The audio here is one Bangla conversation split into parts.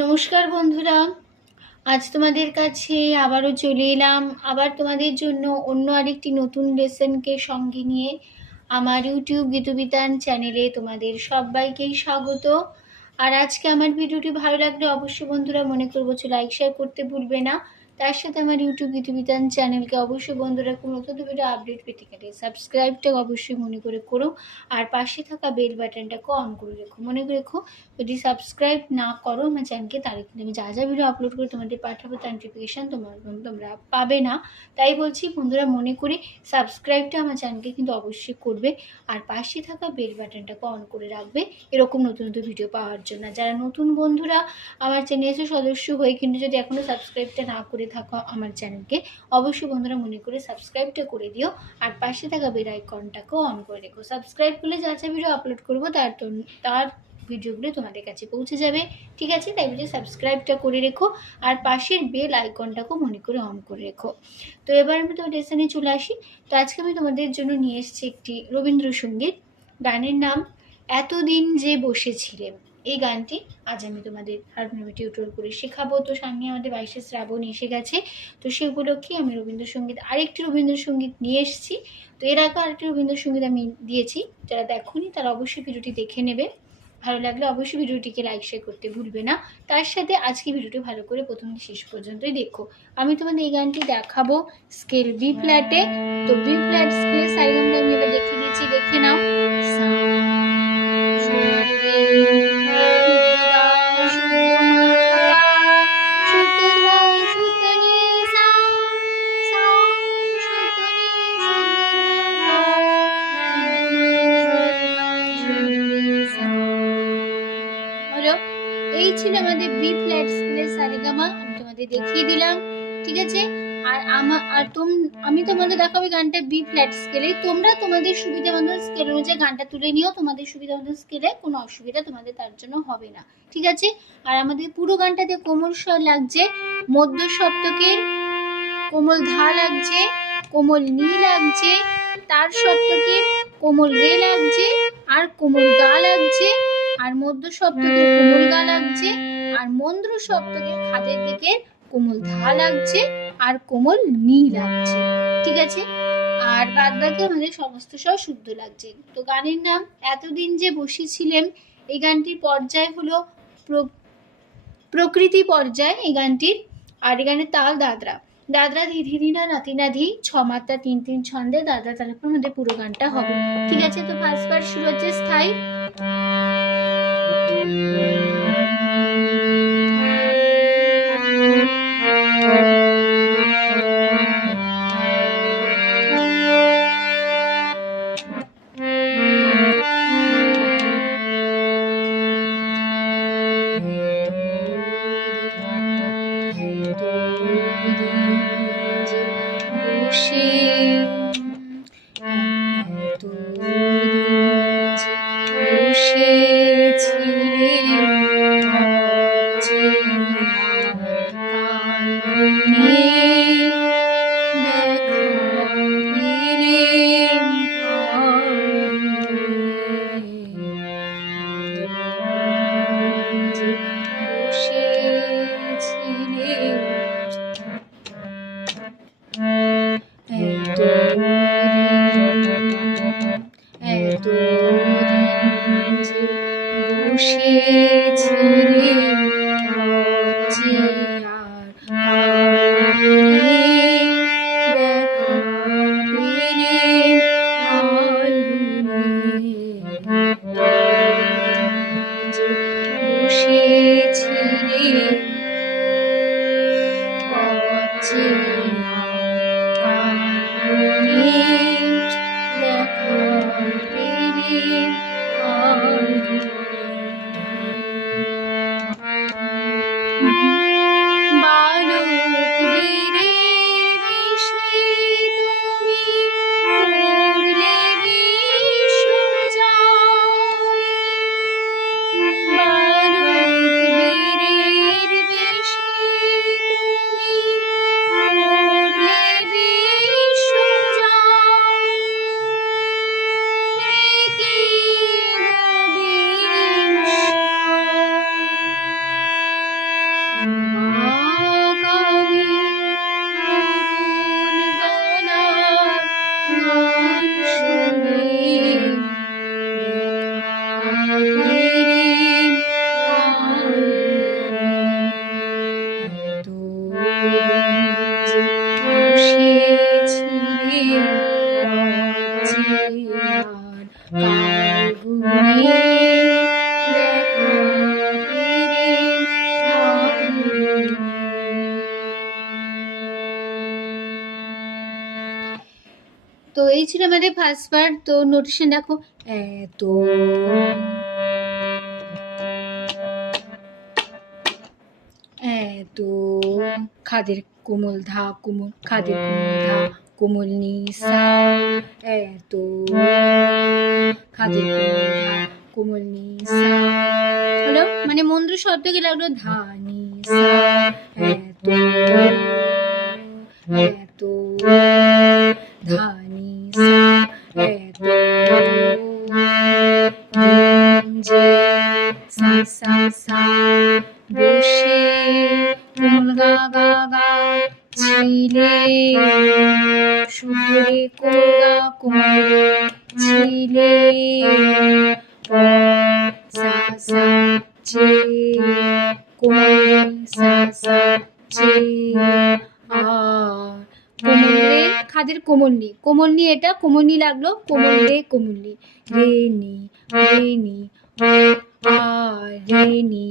নমস্কার বন্ধুরা। আজ তোমাদের কাছে আবারও চলে এলাম। আবার তোমাদের জন্য অন্য আরেকটি নতুন লেসনকে সঙ্গে নিয়ে আমার ইউটিউব গীতবিতান চ্যানেলে তোমাদের সবাইকেই স্বাগত। আর আজকে আমার ভিডিওটি ভালো লাগলে অবশ্যই বন্ধুরা মনে করব লাইক শেয়ার করতে ভুলবে না। তার সাথে আমার ইউটিউব গীতবিতান চ্যানেলকে অবশ্যই বন্ধুরা কোনো নতুন ভিডিও আপডেট পেতে গেলে সাবস্ক্রাইবটা অবশ্যই মনে করে করো। আর পাশে থাকা বেল বাটনটাকে অন করে রেখো। মনে করে রেখো, যদি সাবস্ক্রাইব না করো আমার চ্যানেলকে তাহলে কিন্তু আমি যা যা ভিডিও আপলোড করে তোমাদের পাঠাবো, তার নোটিফিকেশান তোমার তোমরা পাবে না। তাই বলছি, বন্ধুরা মনে করে সাবস্ক্রাইবটা আমার চ্যানেলকে কিন্তু অবশ্যই করবে। আর পাশে থাকা বেল বাটনটাকে অন করে রাখবে। এরকম নতুন নতুন ভিডিও পাওয়ার জন্য। যারা নতুন বন্ধুরা আমার চ্যানেলের সদস্য হয়ে কিন্তু যদি এখনও সাবস্ক্রাইবটা না করে থাকো আমার চ্যানেলকে অবশ্যই বন্ধুরা মনে করে সাবস্ক্রাইবটা করে দিও। আর পাশে থাকা বেল আইকনটাকেও অন করে রেখো। সাবস্ক্রাইব করলে যা যা ভিডিও আপলোড করব, তার তার ভিডিওগুলো তোমাদের কাছে পৌঁছে যাবে। ঠিক আছে? তাই বলে সাবস্ক্রাইবটা করে রেখো। আর পাশের বেল আইকনটাকেও মনে করে অন করে রেখো। তো এবার আমি তোমার লেসনে চলে আসি। তো আজকে আমি তোমাদের জন্য নিয়ে এসেছি একটি রবীন্দ্রসঙ্গীত। গানের নাম, এতদিন যে বসেছিলেন এই গানটি আজ আমি তোমাদের হারমোনিয়ামে টিউটোর করে শেখাবো। তো সামনে আমাদের বাইশে শ্রাবণ এসে গেছে। তো সে উপলক্ষে আমি রবীন্দ্রসঙ্গীত, আরেকটি রবীন্দ্রসঙ্গীত নিয়ে এসেছি। তো এর আগে আরেকটি রবীন্দ্রসঙ্গীত আমি দিয়েছি। যারা দেখোনি তারা অবশ্যই ভিডিওটি দেখে নেবে। ভালো লাগলে অবশ্যই ভিডিওটিকে লাইক শেয়ার করতে ভুলবে না। তার সাথে আজকে ভিডিওটি ভালো করে প্রথম শেষ পর্যন্তই দেখো। আমি তোমাদের এই গানটি দেখাবো স্কেল বি ফ্ল্যাটে তো বি ফ্ল্যাট স্কেল সাইগামটা আমি এবার দেখিয়ে দিচ্ছি, দেখে নাও। এই ছিল আমাদের বি ফ্ল্যাট স্কেলের সারেগামা। আমি তোমাদের দেখিয়ে দিলাম ঠিক আছে? আর আমার আর আমি তোমাদের দেখাবো গানটা বি ফ্ল্যাট স্কেলে তোমরা তোমাদের সুবিধা মতো স্কেল অনুযায়ী গানটা তুলে নিও। তোমাদের সুবিধা মতো স্কেলে কোনো অসুবিধা তোমাদের তার জন্য হবে না। ঠিক আছে? আর আমাদের পুরো গানটাতে কোমল স্বর লাগছে, মধ্য সপ্তকের কোমল ধা লাগছে, কোমল নি লাগছে, তার সপ্তকের কোমল রে লাগছে, আর কোমল গা লাগছে, আর মধ্য সপ্তকের কোমল গা লাগছে, আর মন্দ্র সপ্তকের খাদের দিকে কোমল ধা লাগছে আর কোমল নি লাগছে, ঠিক আছে? আর বাদ বাকি আমাদের সমস্ত সব শুদ্ধ লাগছে। তো গানের নাম, এতদিন যে বসেছিলেন এই গানটির পর্যায় হলো প্র- প্রকৃতি পর্যায় এই গানটির। আর এই গানের তাল দাদরা। দাদরা ধি ধি না নাতি না, ধি, ছ মাত্রা, তিন তিন, ছন্দে দাদরা উপর আমাদের পুরো গানটা হবে। ঠিক আছে? তো ফার্স্ট বার শুরু হচ্ছে স্থায়ী। তো এই ছিল আমাদের ফার্স্ট পার্ট তো নোটিশন দেখো। এত এত খাদের কোমল ধা, কোমল, খাদের কোমল ধা, কোমল এত খাদের কোমল ধা, কোমল হলো? মানে মন্দ্র শব্দ কি লাগল? ধা নি এত এত সা সা বসে কোমল গা গা গা ছিলে সুন্দরে কোমল গা ছিলে সা সা চে কোমল সা সা চে আ কোমল খাদের কোমলনি কোমলনি এটা কোমলনি লাগল কোমল রে কোমলনি রে নি রে নি আ রে নি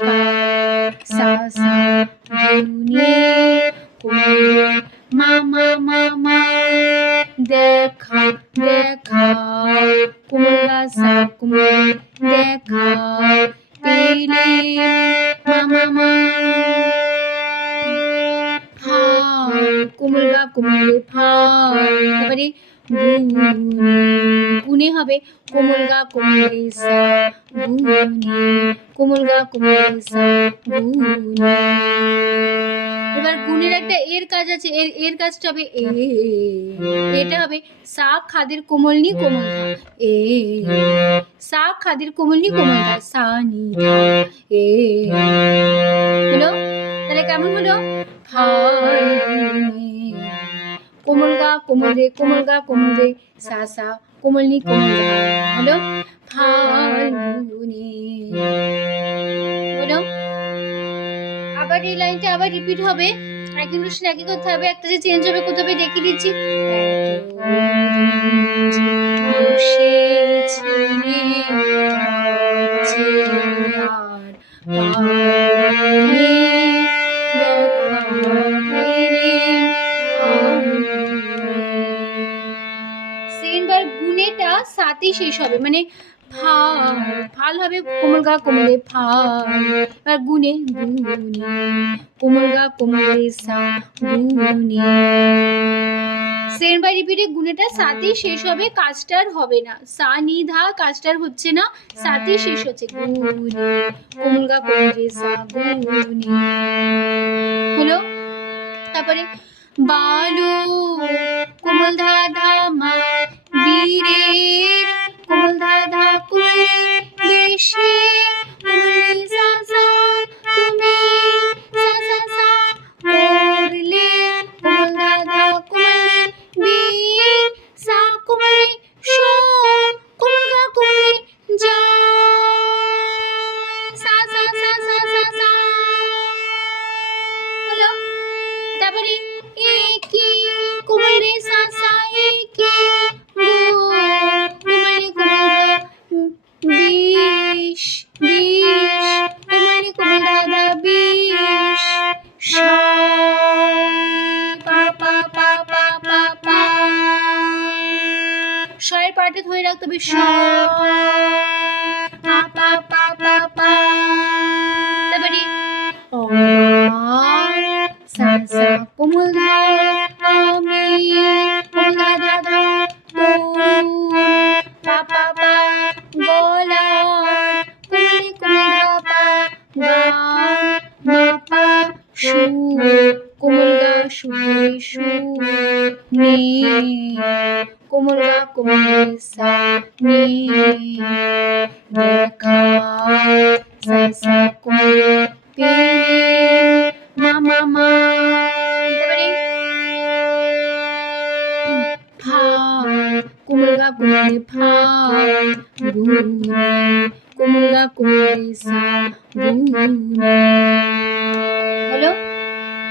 পা সা সা ধুনি কোমল মা মা মা মা দেখা দেখা কোমল গা সা কোমল দেখা এবার গুণের একটা এর কাজ আছে, এর এর কাজটা হবে এ, এটা হবে সা খাদের, কোমল, নি, কোমল এ সা খাদের, কোমল, নি, কোমল সা, নি এ, হলো? তাহলে কেমন হলো? ফাল্গুনে কোমল গা, কোমল রে, কোমল গা, কোমল রে। সা সা, কোমল, নি, কোমল ধা হলো ফাল্গুনে হলো আবার এই লাইনটা আবার রিপিট হবে। একই অনুষ্ঠান একই করতে হবে, একটা যে চেঞ্জ হবে কোথাও দেখিয়ে দিচ্ছি। বসেছিলে যে আর পারে সেকেন্ড বার গুণেটা সাথেই শেষ হবে। মানে ফাল ফাল হবে কোমল গা, কোমলে ফাল। গুনে গুনে কোমল গা, কোমলে সা, গুনে বাই রিপিটে সাথেই শেষ হবে কাজটার হবে না। সা, নি, ধা কাজটার হচ্ছে না শেষ হচ্ছে। গুনে, কোমল গা সা গুনে। হলো? তারপরে, বালু, কোমল ধা ধা, মা, বীরের কোমল ধা বেশি কোমল সা শয়ের পার্টি ধরে রাখতে হবে স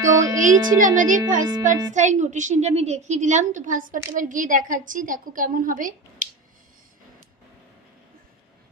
তো এই ছিল আমাদের ফার্স্ট পার্ট স্থায়ী নোটেশনটা আমি দেখিয়ে দিলাম। তো ফার্স্ট পার্ট এবার গিয়ে দেখাচ্ছি, দেখো কেমন হবে।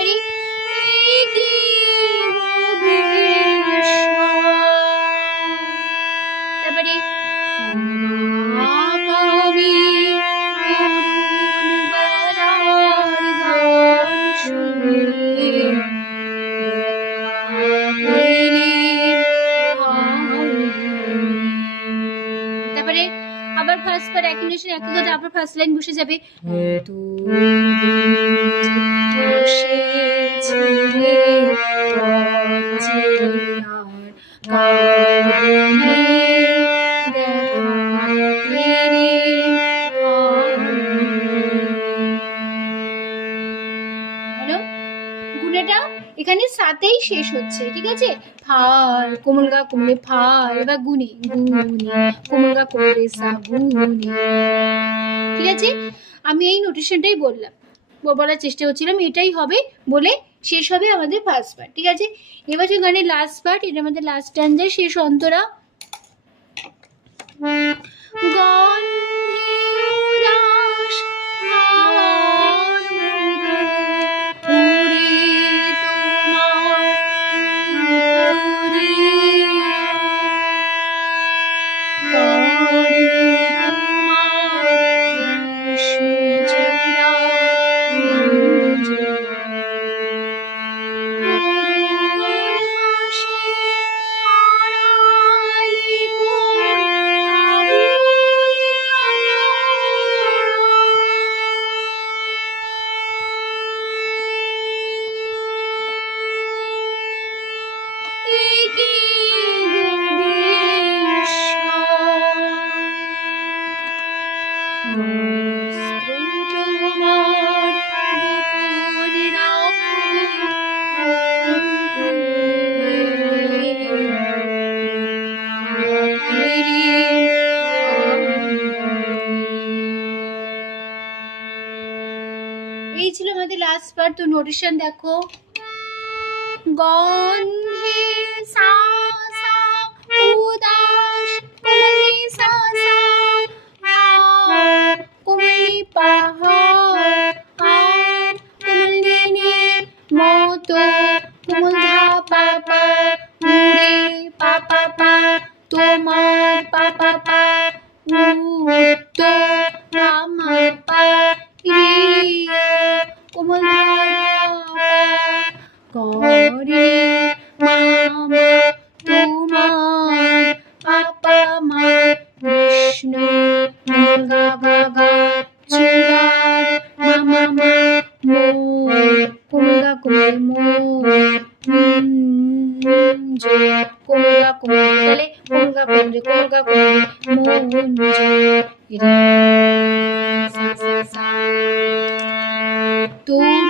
তারপরে তারপরে আবার ফার্স্ট পার একই নোটেশন একই কথা, আবার ফার্স্ট লাইন বসে যাবে। হলো এখানে সাতেই শেষ হচ্ছে, ঠিক আছে? ফাল কোমলগা কোমলে ফাল, এবার গুনে গুনে কোমলগা কোমলে সা গুনে ঠিক আছে? আমি এই নোটেশনটাই বললাম। বলার চেষ্টা করছিলাম, এটাই হবে বলে শেষ হবে আমাদের ফার্স্ট পার্ট ঠিক আছে? এবার গানের লাস্ট পার্ট এটা আমাদের লাস্ট স্ট্যান্ডের শেষ অন্তরা। গন্ধে তো দেখো। গন্ধে কুমগা কুমে কুমগা কুমে মুঞ্জ রে সা সা সা তরুণ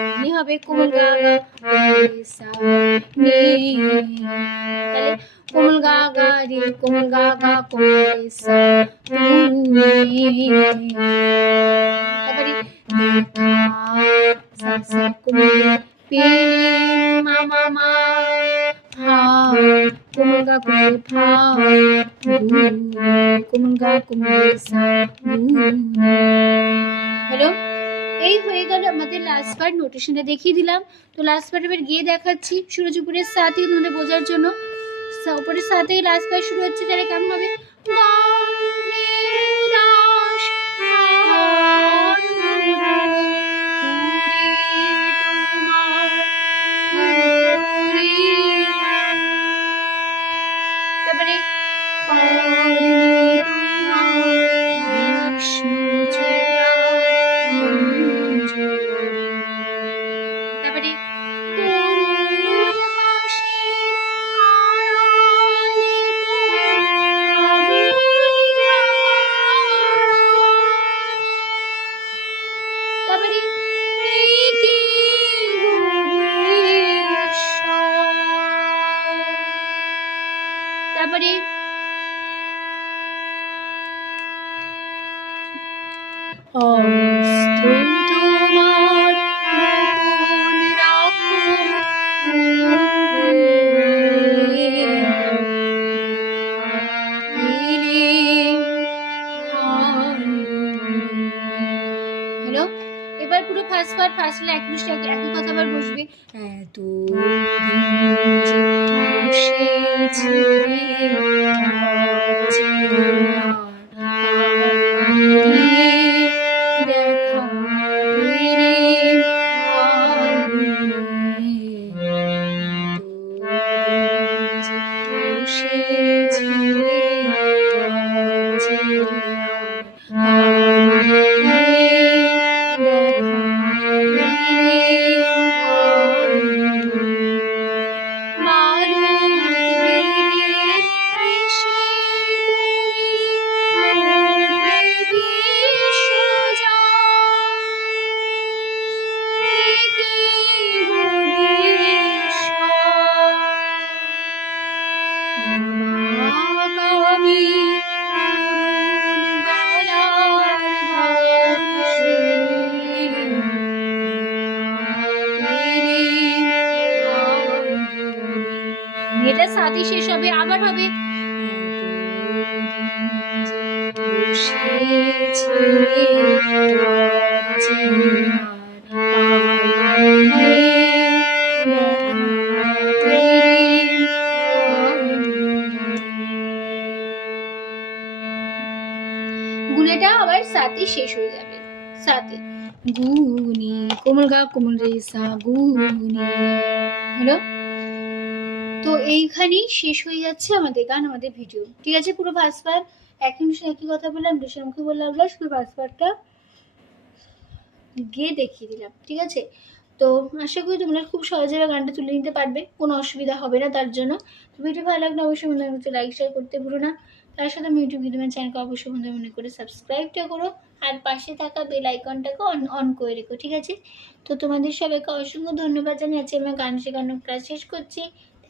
নে হবে কোমল গা গা রে সা নে তাহলে কোমল গা গা রে কোমল গা গা কোমল রে সা তু নে তারপরে দেখা সা সা কোমল পে মা মা মা ফা কোমল গা কোমল ফা গু কোমল গা কোমল সা আমাদের লাস্ট পার্ট নোটেশনটা দেখিয়ে দিলাম। তো লাস্ট পার্ট এবার গিয়ে দেখাচ্ছি সুরজ উপরের সাথে তোমাদের বোঝার জন্য। উপরের সাথে লাস্ট পার্ট শুরু হচ্ছে, তাহলে কেমন হবে? গন্ধের রস তারপরে এটা সাথে শেষ হবে, আবার হবে। গুনেটা আবার সাথে শেষ হয়ে যাবে। সাথে। গুনি কোমল গা, কোমল রে সা গুনি হলো? তো এইখানেই শেষ হয়ে যাচ্ছে আমাদের গান, আমাদের ভিডিও। ঠিক আছে, পুরো ভাসবার একই নিমিষে একই কথা বললাম, দেশের মুখে বললাম শুধু ভাসবারটা গিয়ে দেখিয়ে দিলাম, ঠিক আছে? তো আশা করি তোমরা খুব সহজেভাবে গানটা তুলে নিতে পারবে, কোনো অসুবিধা হবে না তার জন্য। তো ভিডিও ভালো লাগলে অবশ্যই মনে হচ্ছে লাইক শেয়ার করতে ভুলো না। তার সাথে আমি ইউটিউব ভিডিও চ্যানেলকে অবশ্যই বন্ধু মনে করে সাবস্ক্রাইবটা করো, আর পাশে থাকা বেল আইকনটাকে অন অন করে রেখো, ঠিক আছে? তো তোমাদের সবাইকে অসংখ্য ধন্যবাদ জানিয়ে আজকে আমার গান শেখানোর ক্লাস শেষ করছি।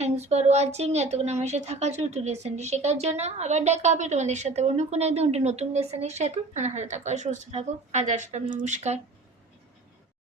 থ্যাংকস ফর ওয়াচিং এতক্ষণ আমার সাথে থাকার জন্য তুই লেসনটি শেখার জন্য আবার দেখা হবে তোমাদের সাথে অন্য কোনো একদম নতুন লেসনের সাথে। ভালো থাকো, সুস্থ থাকো। আজ আসলাম নমস্কার।